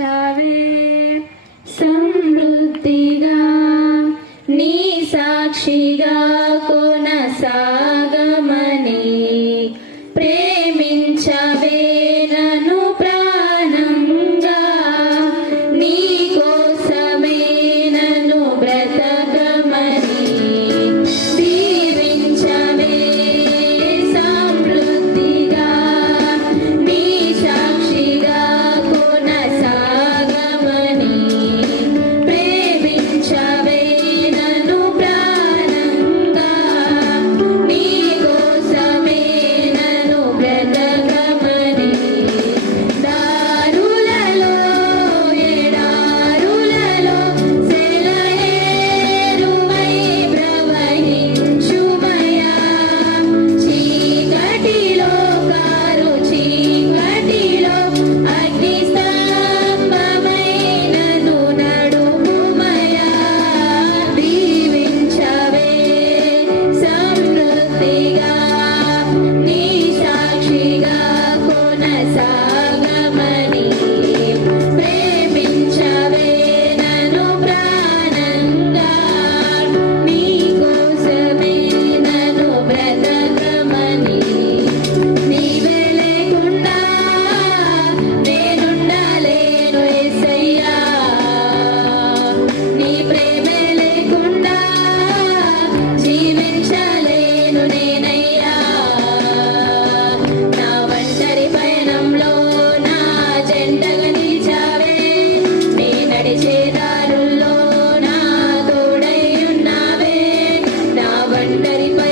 Chavez. Imagine that if I